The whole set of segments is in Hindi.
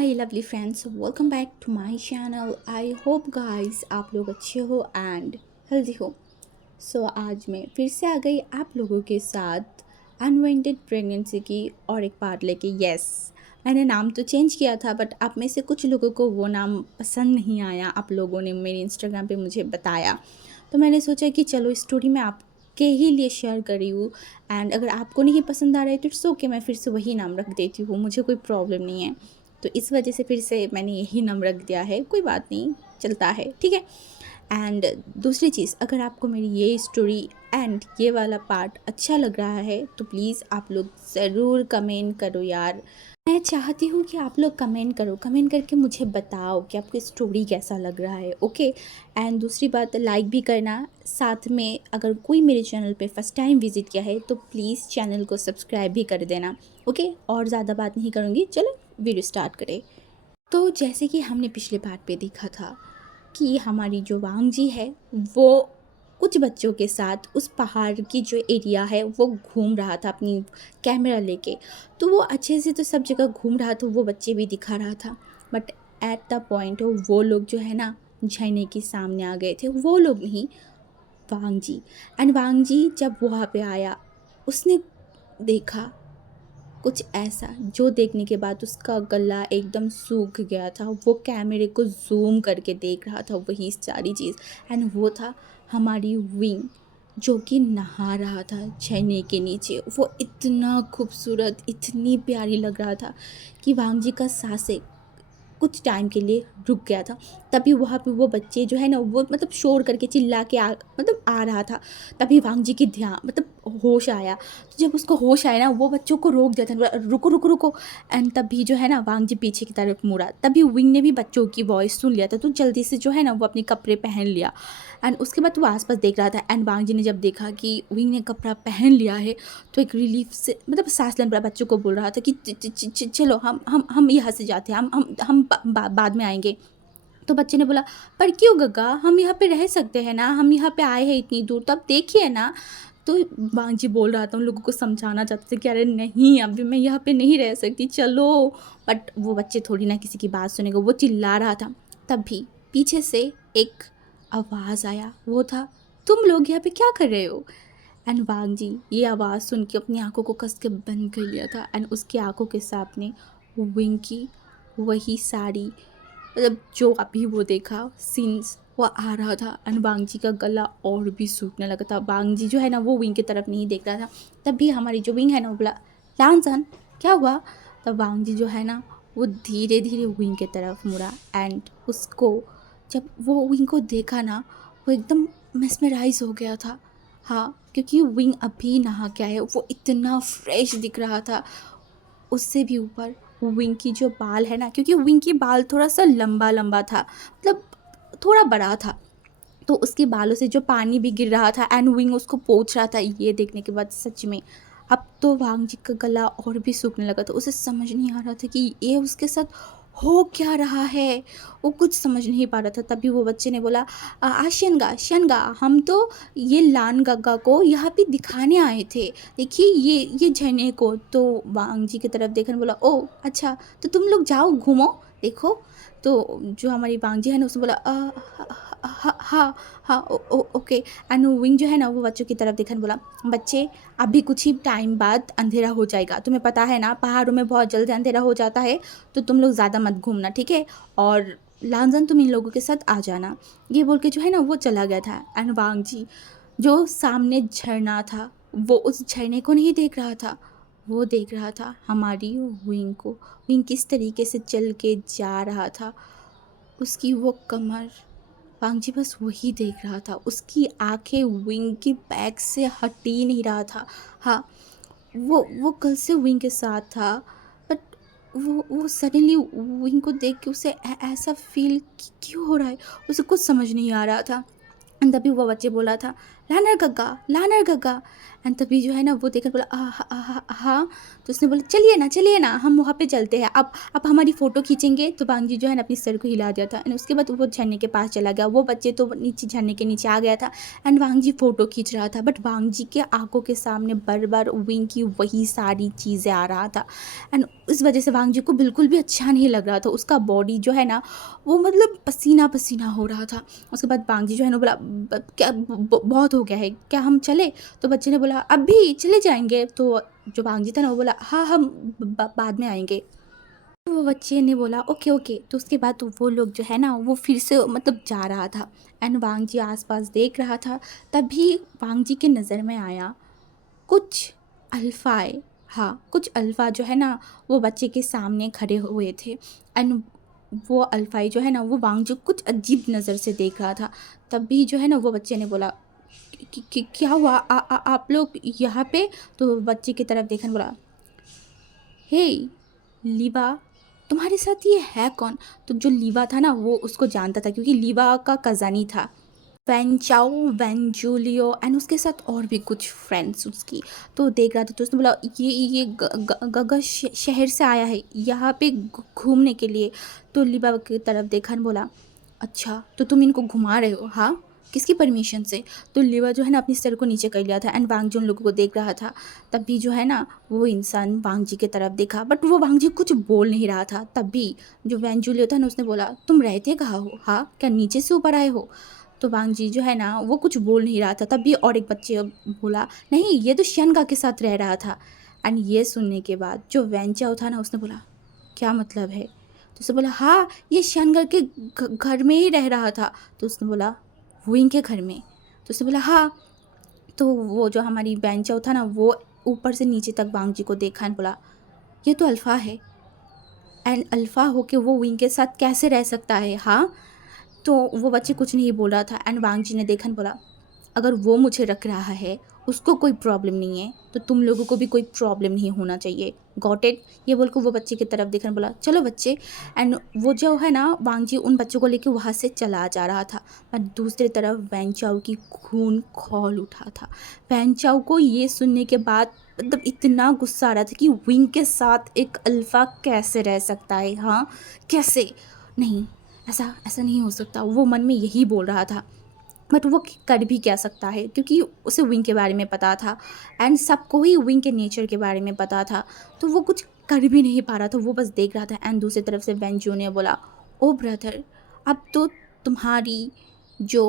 My lovely friends, welcome back to my channel. I hope guys आप लोग अच्छे हो एंड हेल्दी हो। आज मैं फिर से आ गई आप लोगों के साथ अनवांटेड प्रेगनेंसी की और एक पार्ट लेके। यस, मैंने नाम तो चेंज किया था बट आप में से कुछ लोगों को वो नाम पसंद नहीं आया। आप लोगों ने मेरे इंस्टाग्राम पे मुझे बताया, तो मैंने सोचा कि चलो स्टोरी में आपके ही लिए शेयर कर रही हूँ। एंड अगर आपको नहीं पसंद आ रहा है तो इट्स ओके, मैं फिर से वही नाम रख देती हूँ, मुझे कोई प्रॉब्लम नहीं है। तो इस वजह से फिर से मैंने यही नाम रख दिया है, कोई बात नहीं, चलता है, ठीक है। एंड दूसरी चीज़, अगर आपको मेरी ये स्टोरी एंड ये वाला पार्ट अच्छा लग रहा है तो प्लीज़ आप लोग ज़रूर कमेंट करो यार। मैं चाहती हूँ कि आप लोग कमेंट करो, कमेंट करके मुझे बताओ कि आपको स्टोरी कैसा लग रहा है, ओके। एंड दूसरी बात, लाइक भी करना। साथ में अगर कोई मेरे चैनल पे फर्स्ट टाइम विज़िट किया है तो प्लीज़ चैनल को सब्सक्राइब भी कर देना, ओके। और ज़्यादा बात नहीं करूँगी, चलो वीडियो स्टार्ट करें। तो जैसे कि हमने पिछले पार्ट पे देखा था कि हमारी जो वांग जी है वो कुछ बच्चों के साथ उस पहाड़ की जो एरिया है वो घूम रहा था अपनी कैमरा लेके। तो वो अच्छे से तो सब जगह घूम रहा था, वो बच्चे भी दिखा रहा था। बट एट द पॉइंट वो लोग जो है ना झरने के सामने आ गए थे, वो लोग नहीं, वांग जी। एंड वांग जी जब वहाँ पे आया, उसने देखा कुछ ऐसा जो देखने के बाद उसका गला एकदम सूख गया था। वो कैमरे को जूम करके देख रहा था वही सारी चीज़। एंड वो था हमारी विंग, जो कि नहा रहा था झरने के नीचे। वो इतना खूबसूरत, इतनी प्यारी लग रहा था कि वांग जी का सांसें कुछ टाइम के लिए रुक गया था। तभी वहाँ पे वो बच्चे जो है ना, वो मतलब शोर करके चिल्ला के मतलब आ रहा था। तभी वांग जी की ध्यान मतलब होश आया। तो जब उसको होश आया ना, वो बच्चों को रोक दिया था, बोला, रुको रुको रुको। एंड तभी जो है ना वांग जी पीछे की तरफ मुड़ा। तभी विंग ने भी बच्चों की वॉइस सुन लिया था, तो जल्दी से जो है ना वो अपने कपड़े पहन लिया। एंड उसके बाद वो आसपास देख रहा था। एंड वांग जी ने जब देखा कि विंग ने कपड़ा पहन लिया है तो एक रिलीफ से मतलब सांस लेने पड़ा। बच्चों को बोल रहा था कि चलो हम यहाँ से जाते हैं, हम बाद में आएंगे। तो बच्चे ने बोला, पर क्यों गग्गा, हम यहाँ पे रह सकते हैं ना, हम यहाँ पे आए हैं इतनी दूर, तो अब देखिए ना। तो वांग जी बोल रहा था, उन लोगों को समझाना चाहते थे कि अरे नहीं, अभी मैं यहाँ पे नहीं रह सकती, चलो। बट वो बच्चे थोड़ी ना किसी की बात सुनेंगे, वो चिल्ला रहा था। तभी पीछे से एक आवाज़ आया, वो था, तुम लोग यहाँ पे क्या कर रहे हो। एंड वांग जी ये आवाज़ सुन के अपनी आंखों को कस के बंद कर लिया था। एंड उसकी आंखों के सामने विंग की वही साड़ी, मतलब जो अभी वो देखा सीन्स वो आ रहा था। एंड वांग जी का गला और भी सूखने लगा था। वांग जी जो है ना वो विंग की तरफ नहीं देख रहा था। तब भी हमारी जो विंग है ना वो बोला, लांसन क्या हुआ। तब वांग जी जो है ना वो धीरे धीरे विंग की तरफ मुड़ा। एंड उसको जब वो विंग को देखा ना, वो एकदम मेस्मराइज हो गया था। हाँ, क्योंकि विंग अभी नहा के आया, वो इतना फ्रेश दिख रहा था। उससे भी ऊपर विंग की जो बाल है ना, क्योंकि विंग की बाल थोड़ा सा लंबा लंबा था, मतलब थोड़ा बड़ा था, तो उसके बालों से जो पानी भी गिर रहा था एंड विंग उसको पोंछ रहा था। ये देखने के बाद सच में अब तो वांग जी का गला और भी सूखने लगा था। उसे समझ नहीं आ रहा था कि ये उसके साथ हो क्या रहा है, वो कुछ समझ नहीं पा रहा था। तभी वो बच्चे ने बोला, शनगा शनगा, हम तो ये लान गग्गा को यहाँ पे दिखाने आए थे, देखिए ये झरने को। तो वांग जी की तरफ देखने बोला, ओ अच्छा, तो तुम लोग जाओ घूमो देखो। तो जो हमारी वांग जी है ना उसने बोला, हाँ हाँ हाँ, ओके। एंड विंग जो है ना वो बच्चों की तरफ देखने बोला, बच्चे अभी कुछ ही टाइम बाद अंधेरा हो जाएगा, तुम्हें पता है ना पहाड़ों में बहुत जल्दी अंधेरा हो जाता है, तो तुम लोग ज़्यादा मत घूमना, ठीक है। और लांजन तुम इन लोगों के साथ आ जाना। ये बोल के जो है ना वो चला गया था। एंड वांग जी जो सामने झरना था वो उस झरने को नहीं देख रहा था, वो देख रहा था हमारी विंग को। विंग किस तरीके से चल के जा रहा था, उसकी वो कमर। वांग जी बस वही देख रहा था, उसकी आंखें विंग की बैक से हट ही नहीं रहा था। हाँ, वो कल से विंग के साथ था, बट वो सडनली विंग को देख के उसे ऐसा फील क्यों हो रहा है, उसे कुछ समझ नहीं आ रहा था। एंड तभी वो बच्चे बोला था, लानर गग्गा। एंड तभी जो है ना वो देखकर बोला हाँ। तो उसने बोला चलिए ना हम वहाँ पे चलते हैं, अब हमारी फ़ोटो खींचेंगे। तो वांगजी जो है ना अपनी सर को हिला दिया था एंड उसके बाद वो झरने के पास चला गया। वो बच्चे तो नीचे झरने के नीचे आ गया था एंड वांगजी फ़ोटो खींच रहा था, बट वांगजी के आंखों के सामने बार बार विंग की वही सारी चीज़ें आ रहा था एंड इस वजह से वांगजी को बिल्कुल भी अच्छा नहीं लग रहा था। उसका बॉडी जो है ना वो मतलब पसीना पसीना हो रहा था। उसके बाद वांगजी जो है ना बोला क्या बहुत हो गया है, क्या हम चले? तो बच्चे ने बोला अभी चले जाएंगे। तो जो वांगजी था ना वो बोला हाँ हम बाद में आएंगे। तो वो बच्चे ने बोला ओके ओके। तो उसके बाद तो वो लोग जो है ना वो फिर से मतलब जा रहा था एंड वांगजी आसपास देख रहा था। तभी वांगजी के नज़र में आया कुछ अल्फ़ाए। हाँ, कुछ अल्फ़ा जो है ना वो बच्चे के सामने खड़े हुए थे एंड वो अल्फ़ाई जो है ना वो वांगजी को कुछ अजीब नज़र से देख रहा था। तब भी जो है ना वो बच्चे ने बोला कि क्या हुआ, आप लोग यहाँ पे? तो बच्चे की तरफ देखने बोला हे लीवा, तुम्हारे साथ ये है कौन? तो जो लीवा था ना वो उसको जानता था क्योंकि लीवा का कज़न ही था। वैन चाओ, वैन जूलियो एंड उसके साथ और भी कुछ फ्रेंड्स उसकी। तो देख रहा था तो उसने बोला ये गगा शहर से आया है यहाँ पे घूमने के लिए। तो लिबा की तरफ देखा और बोला अच्छा तो तुम इनको घुमा रहे हो? हाँ, किसकी परमिशन से? तो लिबा जो है ना अपनी सर को नीचे कर लिया था एंड वांगजी उन लोगों को देख रहा था। तब भी जो है ना वो इंसान वांगजी की तरफ देखा बट वो वांगजी कुछ बोल नहीं रहा था। तब भी जो वैन जूलियो था ना उसने बोला तुम रहते कहाँ हो? हाँ, क्या नीचे से ऊपर आए हो? तो वांगजी जो है ना वो कुछ बोल नहीं रहा था। तब भी और एक बच्चे बोला नहीं ये तो शियनगा के साथ रह रहा था। एंड ये सुनने के बाद जो वैनचाओ था ना उसने बोला क्या मतलब है? तो उसने बोला हाँ ये शियनगा के घर में ही रह रहा था। तो उसने बोला वुइंग के घर में? तो उसने बोला हाँ। तो वो जो हमारी वैनचाओ था ना वो ऊपर से नीचे तक वांगजी को देखा और बोला ये तो अल्फ़ा है एंड अल्फ़ा होके वो विंग के साथ कैसे रह सकता है? हाँ। तो वो बच्चे कुछ नहीं बोल रहा था एंड वांगजी ने देखा बोला अगर वो मुझे रख रहा है उसको कोई प्रॉब्लम नहीं है तो तुम लोगों को भी कोई प्रॉब्लम नहीं होना चाहिए, गॉट इट? ये बोल के वो बच्चे की तरफ देखकर बोला चलो बच्चे। एंड वो जो है ना वांगजी उन बच्चों को लेके वहाँ से चला जा रहा था और दूसरी तरफ वैनचाओ की खून खौल उठा था। वैनचाओ को ये सुनने के बाद मतलब इतना गुस्सा आ रहा था कि विंग के साथ एक अल्फ़ा कैसे रह सकता है? हाँ, कैसे? नहीं, ऐसा ऐसा नहीं हो सकता। वो मन में यही बोल रहा था बट वो कर भी क्या सकता है क्योंकि उसे विंग के बारे में पता था एंड सबको ही विंग के नेचर के बारे में पता था। तो वो कुछ कर भी नहीं पा रहा था, वो बस देख रहा था। एंड दूसरी तरफ से वेंजू ने बोला ओ ब्रदर अब तो तुम्हारी जो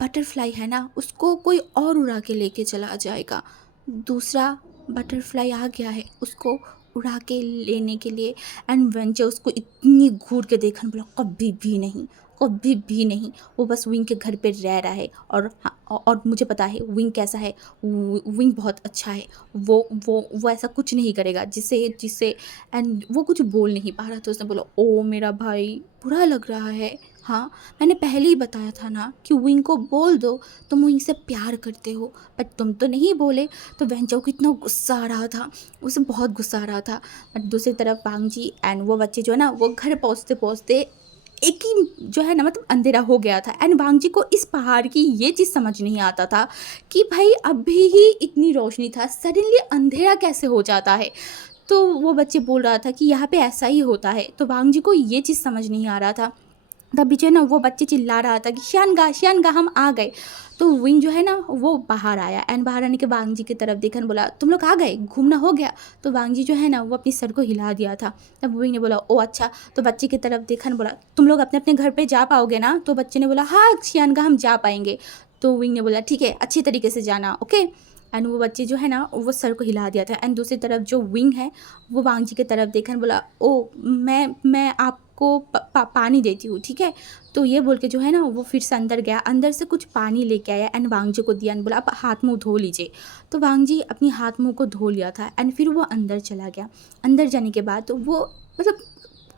बटरफ्लाई है ना उसको कोई और उड़ा के लेके चला जाएगा। दूसरा बटरफ्लाई आ गया है उसको उड़ा के लेने के लिए। एंड वेंचर उसको इतनी घूर के देखा बोला कभी भी नहीं, कभी भी नहीं। वो बस विंग के घर पे रह रहा है और हाँ, और मुझे पता है विंग कैसा है। विंग बहुत अच्छा है। वो ऐसा कुछ नहीं करेगा जिससे जिससे एंड वो कुछ बोल नहीं पा रहा था। उसने बोला ओ मेरा भाई बुरा लग रहा है। हाँ, मैंने पहले ही बताया था ना कि विंग को बोल दो तुम विंग से प्यार करते हो, बट तुम तो नहीं बोले। तो वेंचाओ को इतना गुस्सा आ रहा था, उसे बहुत गुस्सा आ रहा था। बट दूसरी तरफ वांगजी एंड वो बच्चे जो है ना वो घर पहुँचते पहुँचते एक ही जो है ना मतलब अंधेरा हो गया था। एंड वांगजी को इस पहाड़ की ये चीज़ समझ नहीं आता था कि भाई अभी ही इतनी रोशनी था सडनली अंधेरा कैसे हो जाता है। तो वो बच्चे बोल रहा था कि यहाँ पे ऐसा ही होता है। तो वांगजी को ये चीज़ समझ नहीं आ रहा था। तभी जो है ना वो बच्चे चिल्ला रहा था कि शियानगा हम आ गए। तो विंग जो है ना वो बाहर आया एंड बाहर आने के वांगजी की तरफ देखा और बोला तुम लोग आ गए, घूमना हो गया? तो वांगजी जो है ना वो अपनी सर को हिला दिया था। तब विंग ने बोला ओ अच्छा। तो बच्चे की तरफ देखा और बोला तुम लोग अपने अपने घर पे जा पाओगे ना? तो बच्चे ने बोला हाँ शियानगा हम जा पाएंगे। तो विंग ने बोला ठीक है अच्छी तरीके से जाना, ओके। एंड वो बच्चे जो है ना वो सर को हिला दिया था एंड दूसरी तरफ जो विंग है वो वांगजी की तरफ देखा और बोला ओ मैं आपको पानी देती हूँ, ठीक है? तो ये बोल के जो है ना वो फिर से अंदर गया, अंदर से कुछ पानी लेके आया एंड वांगजी को दिया एंड बोला आप हाथ मुंह धो लीजिए। तो वांगजी अपनी हाथ मुंह को धो लिया था एंड फिर वो अंदर चला गया। अंदर जाने के बाद वो मतलब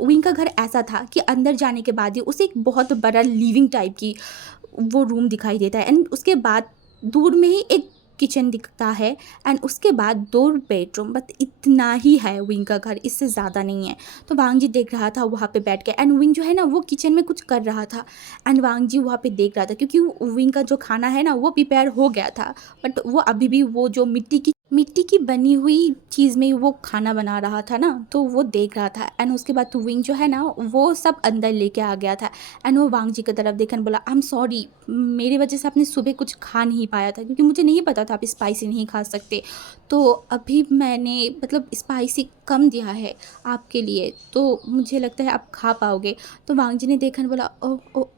विंग का घर ऐसा था कि अंदर जाने के बाद ही उसे एक बहुत बड़ा लिविंग टाइप की वो रूम दिखाई देता है एंड उसके बाद दूर में ही एक किचन दिखता है एंड उसके बाद 2 बेडरूम, बट इतना ही है विंग का घर, इससे ज़्यादा नहीं है। तो वांग जी देख रहा था वहाँ पे बैठ के एंड विंग जो है ना वो किचन में कुछ कर रहा था एंड वांग जी वहाँ पे देख रहा था, क्योंकि विंग का जो खाना है ना वो प्रिपेयर हो गया था, बट वो अभी भी वो जो मिट्टी की बनी हुई चीज़ में वो खाना बना रहा था ना, तो वो देख रहा था एंड उसके बाद तो विंग जो है ना वो सब अंदर लेके आ गया था एंड वो वांग जी की तरफ देखा बोला, आई एम सॉरी, मेरी वजह से आपने सुबह कुछ खा नहीं पाया था, क्योंकि मुझे नहीं पता था आप स्पाइसी नहीं खा सकते, तो अभी मैंने मतलब स्पाइसी कम दिया है आपके लिए, तो मुझे लगता है आप खा पाओगे। तो वांग जी ने देखा बोला,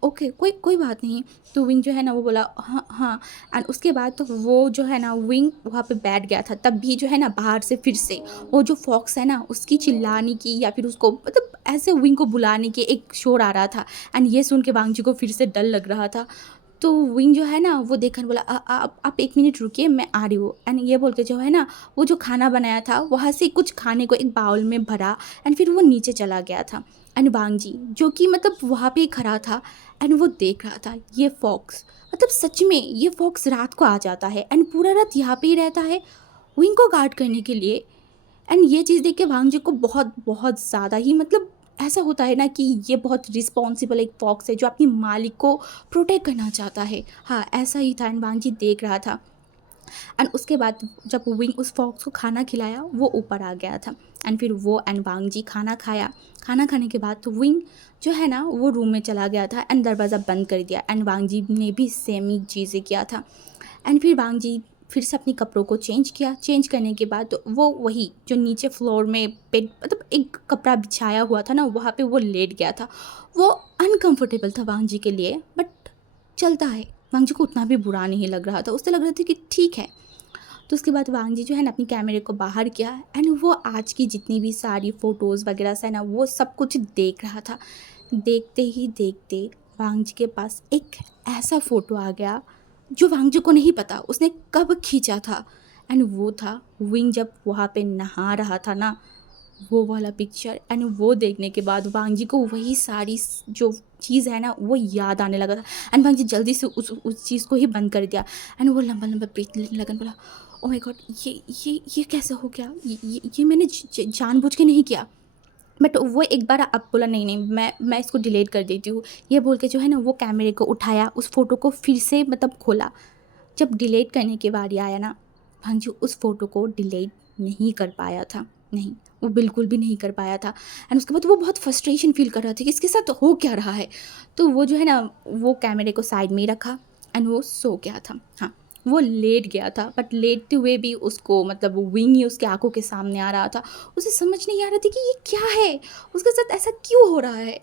ओके, कोई कोई बात नहीं। तो विंग जो है ना वो बोला हाँ हाँ एंड उसके बाद तो वो जो है ना विंग वहाँ पे बैठ गया था। तब भी जो है ना बाहर से फिर से वो जो फॉक्स है ना उसकी चिल्लाने की या फिर उसको मतलब ऐसे विंग को बुलाने की एक शोर आ रहा था एंड ये सुन के वांग जी को फिर से डर लग रहा था। तो विंग जो है ना वो देखकर बोला, आप 1 मिनट रुकिए, मैं आ रही हूँ एंड ये बोल के जो है ना वो जो खाना बनाया था वहाँ से कुछ खाने को एक बाउल में भरा एंड फिर वो नीचे चला गया था एंड वांग जी जो कि मतलब वहाँ पे ही खड़ा था एंड वो देख रहा था ये फॉक्स, मतलब सच में ये फॉक्स रात को आ जाता है एंड पूरा रात यहाँ पे ही रहता है विंग को गार्ड करने के लिए। एंड ये चीज़ देख के वांग जी को बहुत बहुत ज़्यादा ही मतलब ऐसा होता है ना कि ये बहुत रिस्पॉन्सिबल एक फॉक्स है जो अपनी मालिक को प्रोटेक्ट करना चाहता है। हाँ, ऐसा ही था एंड वांग जी देख रहा था एंड उसके बाद जब विंग उस फॉक्स को खाना खिलाया वो ऊपर आ गया था एंड फिर वो एंड वांग जी खाना खाया। खाना खाने के बाद तो विंग जो है ना वो रूम में चला गया था एंड दरवाज़ा बंद कर दिया एंड वांग जी ने भी सेम ही चीज़ें किया था एंड फिर वांग जी फिर से अपने कपड़ों को चेंज किया। चेंज करने के बाद तो वो वही जो नीचे फ्लोर में बेड मतलब एक कपड़ा बिछाया हुआ था ना वहाँ पे वो लेट गया था। वो अनकंफर्टेबल था वांग जी के लिए, बट चलता है, वांग जी को उतना भी बुरा नहीं लग रहा था, उससे लग रहा था कि ठीक है। तो उसके बाद वांग जी जो है ना अपनी कैमरे को बाहर किया एंड वो आज की जितनी भी सारी फ़ोटोज़ वगैरह से ना वो सब कुछ देख रहा था। देखते ही देखते वांग जी के पास एक ऐसा फ़ोटो आ गया जो वांग जी को नहीं पता उसने कब खींचा था एंड वो था विंग जब वहाँ पे नहा रहा था ना, वो वाला पिक्चर एंड वो देखने के बाद वांग जी को वही सारी जो चीज़ है ना वो याद आने लगा था एंड वांग जी जल्दी से उस चीज़ को ही बंद कर दिया एंड वो लंबा लंबा ब्रीथ लेने लगा, बोला ओ माय गॉड, ये कैसे हो गया, ये मैंने जानबूझ के नहीं किया। बट वो एक बार अब बोला नहीं नहीं, मैं इसको डिलीट कर देती हूँ, ये बोल के जो है ना वो कैमरे को उठाया, उस फ़ोटो को फिर से मतलब खोला। जब डिलीट करने की बारी आया ना, भांजी उस फ़ोटो को डिलीट नहीं कर पाया था, नहीं, वो बिल्कुल भी नहीं कर पाया था एंड उसके बाद वो बहुत फ्रस्ट्रेशन फ़ील कर रहा था कि इसके साथ हो क्या रहा है। तो वो जो है ना वो कैमरे को साइड में ही रखा एंड वो सो गया था। हाँ, वो लेट गया था बट लेटते हुए भी उसको मतलब विंग ही उसकी आंखों के सामने आ रहा था। उसे समझ नहीं आ रहा था कि ये क्या है, उसके साथ ऐसा क्यों हो रहा है।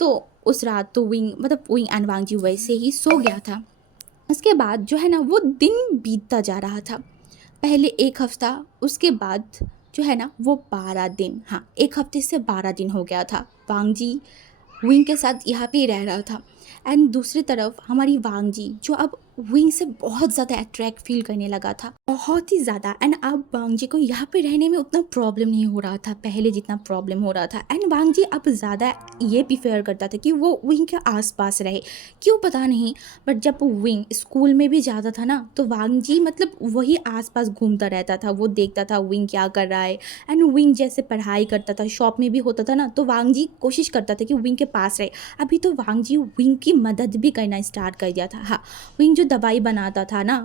तो उस रात तो विंग मतलब विंग एंड वांग जी वैसे ही सो गया था। उसके बाद जो है ना वो दिन बीतता जा रहा था। पहले 1 हफ़्ता, उसके बाद जो है ना वो 12 दिन, हाँ, 1 हफ़्ते से 12 दिन हो गया था। वांग जी विंग के साथ यहाँ पे ही रह रहा था एंड दूसरी तरफ हमारी वांग जी जो अब विंग से बहुत ज़्यादा अट्रैक्ट फील करने लगा था, बहुत ही ज़्यादा। एंड अब वांग जी को यहाँ पे रहने में उतना प्रॉब्लम नहीं हो रहा था पहले जितना प्रॉब्लम हो रहा था एंड वांग जी अब ज़्यादा ये प्रीफेयर करता था कि वो विंग के आसपास रहे, क्यों पता नहीं। बट जब विंग स्कूल में भी जाता था ना तो वांग जी मतलब वही आसपास घूमता रहता था, वो देखता था विंग क्या कर रहा है एंड विंग जैसे पढ़ाई करता था, शॉप में भी होता था ना, तो वांग जी कोशिश करता था कि विंग के पास रहे। अभी तो वांग जी विंग की मदद भी करना स्टार्ट कर दिया था। हाँ, विंग जो दवाई बनाता था ना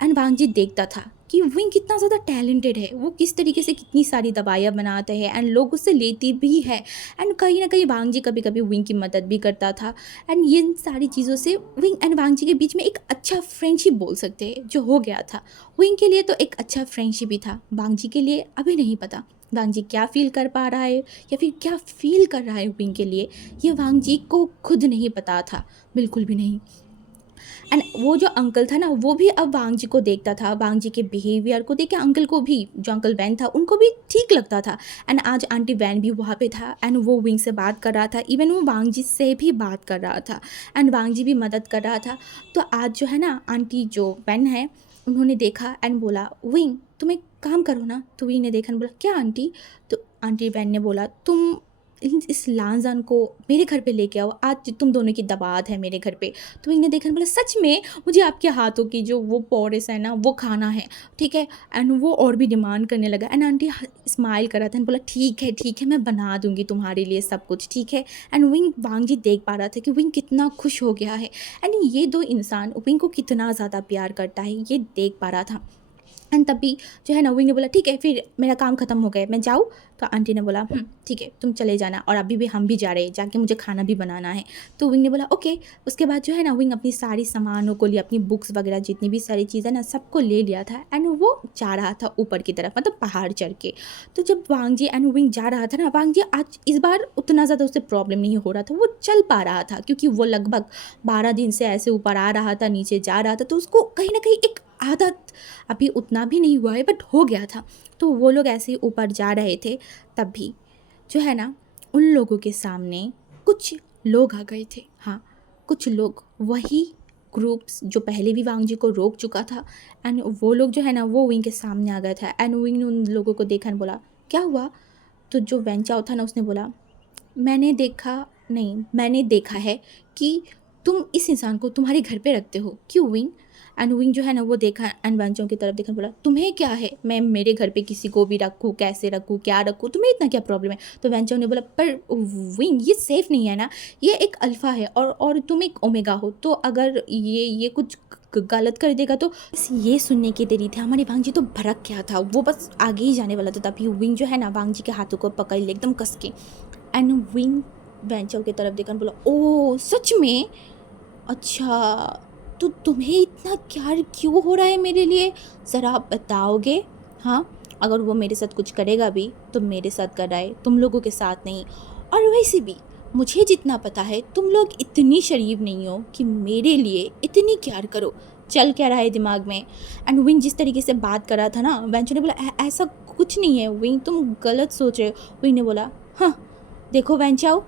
एंड वांग जी देखता था कि विंग कितना ज़्यादा टैलेंटेड है, वो किस तरीके से कितनी सारी दवाइयाँ बनाते हैं एंड लोग उससे लेती भी है एंड कहीं ना कहीं वांग जी कभी कभी विंग की मदद भी करता था एंड ये सारी चीज़ों से विंग एंड वांग जी के बीच में एक अच्छा फ्रेंडशिप बोल सकते हैं जो हो गया था। विंग के लिए तो एक अच्छा फ्रेंडशिप ही था, वांग जी के लिए अभी नहीं पता वांग जी क्या फील कर पा रहा है या फिर क्या फील कर रहा है विंग के लिए, ये वांग जी को खुद नहीं पता था, बिल्कुल भी नहीं। एंड वो जो अंकल था ना वो भी अब वांग जी को देखता था, वांग जी के बिहेवियर को देख के अंकल को भी, जो अंकल वैन था उनको भी ठीक लगता था एंड आज आंटी वैन भी वहाँ पे था एंड वो विंग से बात कर रहा था, इवन वो वांग जी से भी बात कर रहा था एंड वांग जी भी मदद कर रहा था। तो आज जो है ना आंटी जो वैन है उन्होंने देखा एंड बोला विंग तुम एक काम करो ना, तो विंग ने देखा and बोला क्या आंटी। तो आंटी वैन ने बोला तुम इस लांजान को मेरे घर पे लेके आओ, आज तुम दोनों की दबात है मेरे घर पे। तो विंग ने देखा, बोला सच में मुझे आपके हाथों की जो वो पॉरेस है ना वो खाना है, ठीक है। एंड वो और भी डिमांड करने लगा। एंड आंटी स्माइल कर रहा था एंड बोला ठीक है मैं बना दूंगी तुम्हारे लिए सब कुछ, ठीक है। एंड विंग वांगजी देख पा रहा था कि विंग कितना खुश हो गया है एंड ये दो इंसान विंग को कितना ज़्यादा प्यार करता है ये देख पा रहा था। एंड तभी जो है ना विंग ने बोला ठीक है फिर मेरा काम ख़त्म हो गया, मैं जाऊँ। तो आंटी ने बोला ठीक है तुम चले जाना, और अभी भी हम भी जा रहे हैं, जाके मुझे खाना भी बनाना है। तो विंग ने बोला ओके। उसके बाद जो है ना विंग अपनी सारी सामानों को लिए, अपनी बुक्स वगैरह जितनी भी सारी चीज़ें ना सबको ले लिया था एंड वो जा रहा था ऊपर की तरफ, मतलब पहाड़ चढ़ के। तो जब वांगजी एंड विंग जा रहा था ना, वांगजी आज इस बार उतना ज़्यादा उसे प्रॉब्लम नहीं हो रहा था, वो चल पा रहा था क्योंकि वो लगभग 12 दिन से ऐसे ऊपर आ रहा था नीचे जा रहा था, तो उसको कहीं ना कहीं एक आदत, अभी उतना भी नहीं हुआ है बट हो गया था। तो वो लोग ऐसे ही ऊपर जा रहे थे, तब भी जो है ना उन लोगों के सामने कुछ लोग आ गए थे। हाँ, कुछ लोग, वही ग्रुप्स जो पहले भी वांगजी को रोक चुका था। एंड वो लोग जो है ना वो विंग के सामने आ गया था एंड विंग ने उन लोगों को देखा और बोला क्या हुआ। तो जो वेंचाओ था ना उसने बोला मैंने देखा है कि तुम इस इंसान को तुम्हारे घर पे रखते हो, क्यों विंग। एंड विंग जो है ना वो देखा एंड वेंचों की तरफ देखा, बोला तुम्हें क्या है, मैं मेरे घर पे किसी को भी रखूँ, कैसे रखूँ, क्या रखूँ, तुम्हें इतना क्या प्रॉब्लम है। तो वेंचों ने बोला पर विंग ये सेफ़ नहीं है ना, ये एक अल्फ़ा है और तुम एक ओमेगा हो, तो अगर ये कुछ गलत कर देगा तो। बस ये सुनने की देरी थी, हमारी वांगजी तो भड़क गया था, वो बस आगे ही जाने वाला था। तभी विंग जो है ना वांगजी के हाथों को पकड़ ले एकदम कस के। एंड विंग वेंचो की तरफ देखकर बोला ओ सच में, अच्छा तो तुम्हें इतना प्यार क्यों हो रहा है मेरे लिए, ज़रा आप बताओगे। हाँ, अगर वो मेरे साथ कुछ करेगा भी तो मेरे साथ कर रहा है, तुम लोगों के साथ नहीं। और वैसे भी मुझे जितना पता है तुम लोग इतनी शरीफ नहीं हो कि मेरे लिए इतनी केयर करो। चल क्या रहा है दिमाग में। एंड विंग जिस तरीके से बात कर रहा था ना, वेंचो ने बोला ऐसा कुछ नहीं है विंग, तुम गलत सोच रहे हो। विंग ने बोला हाँ देखो वेंचाओ,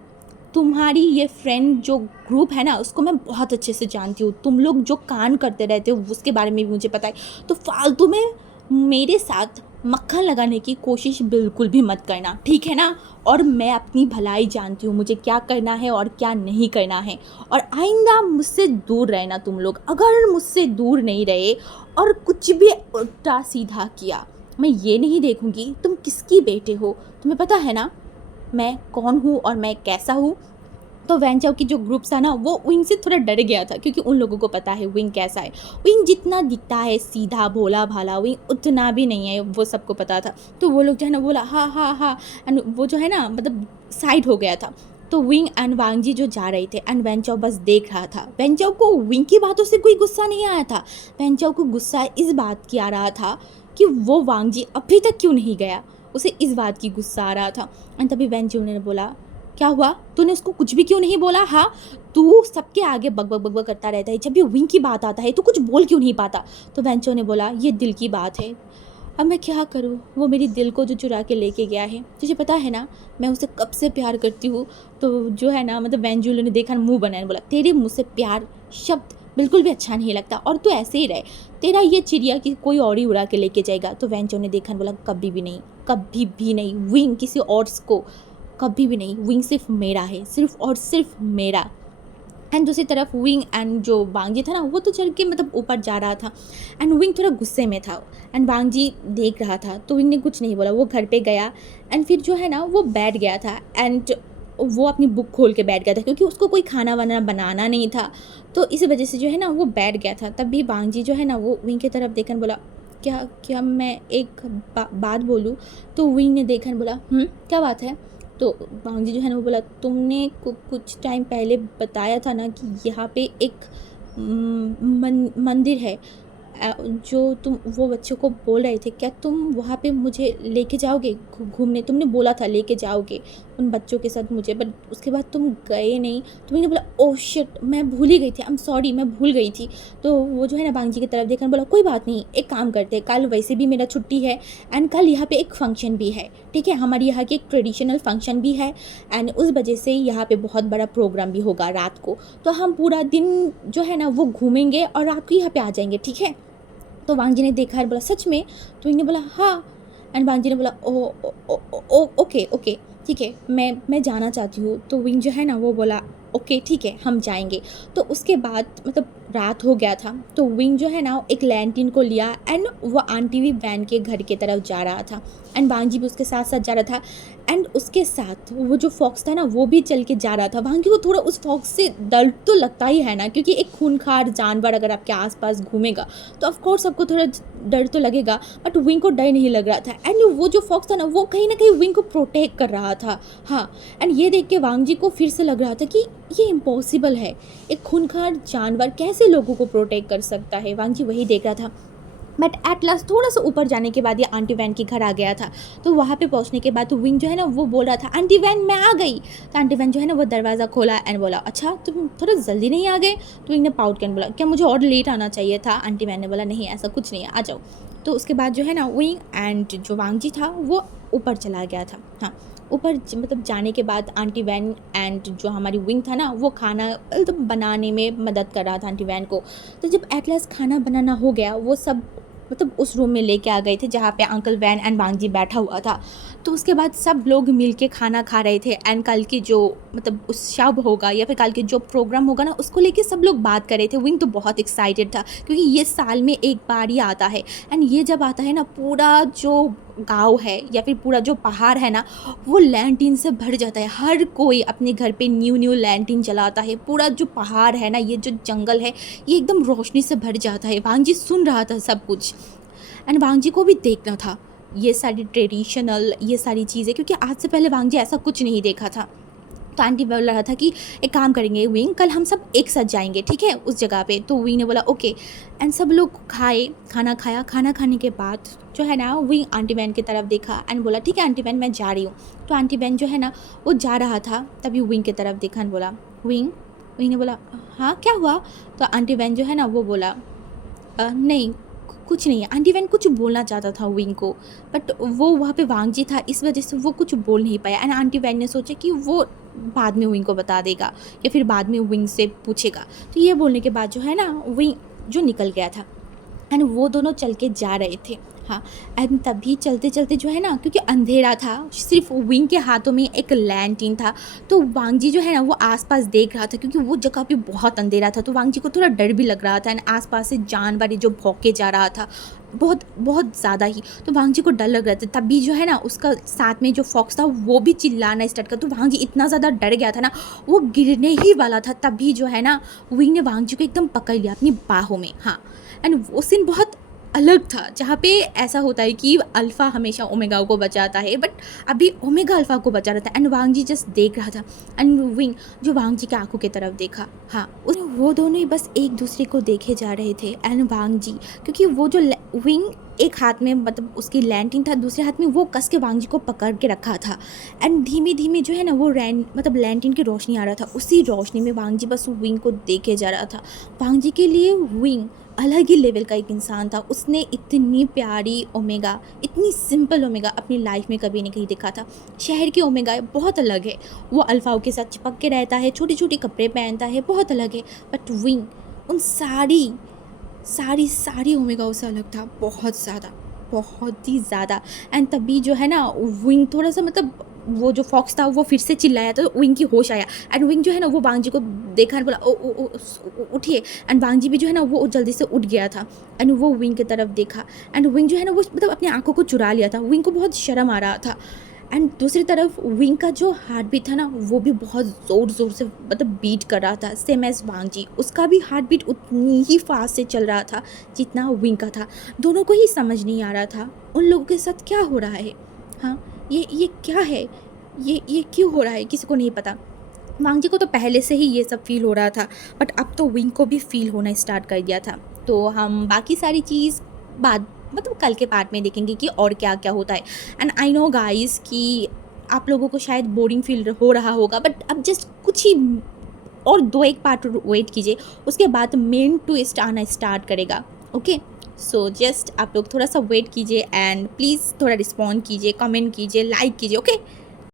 तुम्हारी ये फ्रेंड जो ग्रुप है ना उसको मैं बहुत अच्छे से जानती हूँ, तुम लोग जो कांड करते रहते हो उसके बारे में भी मुझे पता है, तो फालतू में मेरे साथ मक्खन लगाने की कोशिश बिल्कुल भी मत करना, ठीक है ना। और मैं अपनी भलाई जानती हूँ, मुझे क्या करना है और क्या नहीं करना है, और आइंदा मुझसे दूर रहना तुम लोग। अगर मुझसे दूर नहीं रहे और कुछ भी उल्टा सीधा किया, मैं ये नहीं देखूँगी तुम किसकी बेटे हो, तुम्हें पता है ना मैं कौन हूँ और मैं कैसा हूँ। तो वेंचाओ की जो ग्रुप्स था ना वो विंग से थोड़ा डर गया था, क्योंकि उन लोगों को पता है विंग कैसा है। विंग जितना दिखता है सीधा भोला भाला, विंग उतना भी नहीं है, वो सबको पता था। तो वो लोग जो है ना बोला हाँ हाँ हाँ, एंड वो जो है ना मतलब साइड हो गया था। तो विंग एंड वांगजी जो जा रहे थे एंड वेंचाओ बस देख रहा था। वेंचाओ को विंग की बातों से कोई गुस्सा नहीं आया था, वेंचाओ को गुस्सा इस बात की आ रहा था कि वो वांगजी अभी तक क्यों नहीं गया, उसे इस बात की गुस्सा आ रहा था। एंड तभी वेंचाओ ने बोला क्या हुआ, तूने उसको कुछ भी क्यों नहीं बोला। हाँ, तू सबके आगे बक बक बक बक करता रहता है, जब भी विंग की बात आता है तो कुछ बोल क्यों नहीं पाता। तो वेंचो ने बोला ये दिल की बात है, अब मैं क्या करूँ, वो मेरी दिल को जो चुरा के लेके गया है, तुझे पता है ना मैं उसे कब से प्यार करती हूँ। तो जो है ना मतलब वेंजुलो ने देखा, मुंह बनाया, बोला तेरे मुँह से प्यार शब्द बिल्कुल भी अच्छा नहीं लगता, और तू ऐसे ही रहे, तेरा ये चिड़िया की कोई और ही उड़ा के लेके जाएगा। तो वेंचो ने देखा, बोला कभी भी नहीं, कभी भी नहीं, विंग किसी और को कभी भी नहीं, विंग सिर्फ मेरा है, सिर्फ और सिर्फ मेरा। एंड दूसरी तरफ विंग एंड जो वांगजी था ना वो तो चढ़ के मतलब ऊपर जा रहा था एंड विंग थोड़ा गुस्से में था एंड वांगजी देख रहा था। तो विंग ने कुछ नहीं बोला, वो घर पे गया एंड फिर जो है ना वो बैठ गया था एंड वो अपनी बुक खोल के बैठ गया था, क्योंकि उसको कोई खाना वाना बनाना नहीं था, तो इस वजह से जो है ना वो बैठ गया था। तब भी वांगजी जो है ना वो विंग की तरफ देखकर बोला क्या क्या मैं एक बात बोलूँ। तो विंग ने देखा बोला क्या बात है। तो वांगजी जो है ना वो बोला तुमने कुछ टाइम पहले बताया था ना कि यहाँ पे एक मंदिर है, जो तुम वो बच्चों को बोल रहे थे, क्या तुम वहाँ पे मुझे लेके जाओगे घूमने, तुमने बोला था लेके जाओगे उन बच्चों के साथ मुझे, बट उसके बाद तुम गए नहीं। तो मैंने बोला ओह शिट, मैं भूल ही गई थी, आई एम सॉरी, मैं भूल गई थी। तो वो जो है ना वांगजी की तरफ देखकर बोला कोई बात नहीं, एक काम करते हैं, कल वैसे भी मेरा छुट्टी है एंड कल यहाँ पे एक फंक्शन भी है, ठीक है, हमारे यहाँ की एक ट्रेडिशनल फंक्शन भी है एंड उस वजह से यहाँ पे बहुत बड़ा प्रोग्राम भी होगा रात को, तो हम पूरा दिन जो है ना वो घूमेंगे और रात को यहाँ पे आ जाएंगे, ठीक है। तो वांगजी ने देखा और बोला सच में। तो इन्हें बोला हाँ एंड वांगजी ने बोला ओ ओके ओके। ठीक है, मैं जाना चाहती हूँ। तो विंग जो है ना वो बोला ओके ठीक है हम जाएँगे। तो उसके बाद मतलब रात हो गया था, तो विंग जो है ना एक लैंटर्न को लिया एंड वो आंटी भी वैन के घर की तरफ जा रहा था एंड वांगी भी उसके साथ-साथ जा रहा था एंड उसके साथ वो जो फॉक्स था ना वो भी चल के जा रहा था। वांगी को थोड़ा उस फॉक्स से डर तो लगता ही है ना, क्योंकि एक खूंखार जानवर अगर आपके आस-पास घूमेगा तो ऑफ कोर्स आपको थोड़ा डर तो लगेगा, बट विंग को डर नहीं लग रहा था एंड वो जो फॉक्स था ना वो कहीं न कहीं विंग को प्रोटेक्ट कर रहा था। हाँ, एंड ये देख के वांग जी को फिर से लग रहा था कि ये इम्पॉसिबल है, एक खूंखार जानवर कैसे लोगों को प्रोटेक्ट कर सकता है। वांग जी वही देख रहा था, बट एट लास्ट थोड़ा सा ऊपर जाने के बाद ये आंटी वैन के घर आ गया था। तो वहाँ पे पहुँचने के बाद तो विंग जो है ना वो बोल रहा था आंटी वैन मैं आ गई। तो आंटी वैन जो है ना वो दरवाज़ा खोला एंड बोला अच्छा तुम थोड़ा जल्दी नहीं आ गए। तो विंग ने पाउट कर बोला क्या मुझे और लेट आना चाहिए था। आंटी वैन ने बोला नहीं ऐसा कुछ नहीं है, आ जाओ। तो उसके बाद जो है ना विंग एंड जो वांग जी था वो ऊपर चला गया था। हाँ, ऊपर मतलब जाने के बाद आंटी वैन एंड जो हमारी विंग था ना वो खाना मतलब बनाने में मदद कर रहा था आंटी वैन को। तो जब एट लास्ट खाना बनाना हो गया वो सब मतलब उस रूम में लेके आ गए थे जहाँ पे अंकल वैन एंड वांग जी बैठा हुआ था। तो उसके बाद सब लोग मिल के खाना खा रहे थे एंड कल की जो मतलब उस शब होगा या फिर कल के जो प्रोग्राम होगा ना उसको लेके सब लोग बात कर रहे थे। विंग तो बहुत एक्साइटेड था क्योंकि ये साल में एक बार ही आता है एंड ये जब आता है ना पूरा जो गाँव है या फिर पूरा जो पहाड़ है ना वो लैंटिन से भर जाता है। हर कोई अपने घर पे न्यू लैंटिन जलाता है। पूरा जो पहाड़ है ना ये जो जंगल है ये एकदम रोशनी से भर जाता है। वांग जी सुन रहा था सब कुछ एंड वांग जी को भी देखना था ये सारी ट्रेडिशनल ये सारी चीज़ें, क्योंकि आज से पहले वांग जी ऐसा कुछ नहीं देखा था। तो आंटी बोल रहा था कि एक काम करेंगे विंग कल हम सब एक साथ जाएंगे ठीक है उस जगह पे। तो विंग ने बोला ओके एंड सब लोग खाना खाया। खाना खाने के बाद जो है ना विंग आंटी बहन की तरफ देखा एंड बोला ठीक है आंटी बहन मैं जा रही हूँ। तो आंटी बहन जो है ना वो जा रहा था तभी विंग की तरफ देखा एंड बोला विंग। विंग ने बोला हाँ क्या हुआ। तो आंटी बहन जो है ना वो बोला नहीं कुछ नहीं है। आंटी वैन कुछ बोलना चाहता था विंग को, बट वो वहाँ पे वांग जी था इस वजह से वो कुछ बोल नहीं पाया एंड आंटी वैन ने सोचा कि वो बाद में विंग को बता देगा या फिर बाद में विंग से पूछेगा। तो ये बोलने के बाद जो है ना विंग जो निकल गया था एंड वो दोनों चल के जा रहे थे। हाँ, एंड तभी चलते चलते जो है ना क्योंकि अंधेरा था सिर्फ विंग के हाथों में एक लैंटर्न था। तो वांग जी जो है ना वो आसपास देख रहा था क्योंकि वो जगह पे बहुत अंधेरा था। तो वांग जी को थोड़ा डर भी लग रहा था एंड आसपास से जानवर जो भौंके जा रहा था बहुत बहुत ज़्यादा ही। तो वांग जी को डर लग रहा था। तभी जो है ना उसका साथ में जो फॉक्स था वो भी चिल्लाना स्टार्ट कर। तो वांग जी इतना ज़्यादा डर गया था ना वो गिरने ही वाला था। तभी जो है ना विंग ने वांग जी को एकदम पकड़ लिया अपनी बाहों में। हाँ, एंड वो सीन बहुत अलग था जहाँ पे ऐसा होता है कि अल्फ़ा हमेशा ओमेगा को बचाता है, बट अभी ओमेगा अल्फ़ा को बचा रहा था एंड वांग जी जस्ट देख रहा था एंड विंग जो वांग जी के आंखों की तरफ देखा। हाँ, वो दोनों ही बस एक दूसरे को देखे जा रहे थे एंड वांग जी क्योंकि वो जो विंग एक हाथ में मतलब उसकी लैंटर्न था दूसरे हाथ में वो कस के वांग जी को पकड़ के रखा था एंड धीमे धीमे जो है ना वो मतलब लैंटर्न की रोशनी आ रहा था। उसी रोशनी में वांग जी बस विंग को देखे जा रहा था। वांग जी के लिए विंग अलग ही लेवल का एक इंसान था। उसने इतनी प्यारी ओमेगा इतनी सिंपल ओमेगा अपनी लाइफ में कभी नहीं कहीं देखा था। शहर की ओमेगा बहुत अलग है, वो अल्फ़ाओं के साथ चिपक के रहता है, छोटे छोटे कपड़े पहनता है, बहुत अलग है। बट विंग उन सारी ओमेगाओं से अलग था, बहुत ही ज़्यादा। एंड तभी जो है ना विंग थोड़ा सा मतलब वो जो फॉक्स था वो फिर से चिल्लाया तो विंग की होश आया एंड विंग जो है ना वो वांग जी को देखा बोला ओ ओ ओ उठिए एंड वांग जी भी जो है ना वो जल्दी से उठ गया था एंड वो विंग की तरफ देखा एंड विंग जो है ना वो मतलब अपनी आंखों को चुरा लिया था। विंग को बहुत शर्म आ रहा था एंड दूसरी तरफ विंग का जो हार्ट बीट था ना वो भी बहुत ज़ोर से मतलब बीट कर रहा था सेम एज वांग जी। उसका भी हार्ट बीट उतनी ही फास्ट से चल रहा था जितना विंग का था। दोनों को ही समझ नहीं आ रहा था उन लोगों के साथ क्या हो रहा है। हाँ, ये क्या है, ये क्यों हो रहा है किसी को नहीं पता। वांग जी को तो पहले से ही ये सब फील हो रहा था बट अब तो विंग को भी फील होना स्टार्ट कर दिया था। तो हम बाकी सारी चीज़ बाद मतलब कल के पार्ट में देखेंगे कि और क्या क्या होता है। एंड आई नो गाइस कि आप लोगों को शायद बोरिंग फील हो रहा होगा बट अब जस्ट कुछ ही और 2-1 पार्ट वेट कीजिए, उसके बाद मेन ट्विस्ट आना स्टार्ट करेगा। ओके, सो जस्ट आप लोग थोड़ा सा वेट कीजिए एंड प्लीज़ थोड़ा रिस्पॉन्ड कीजिए, कमेंट कीजिए, लाइक कीजिए। ओके।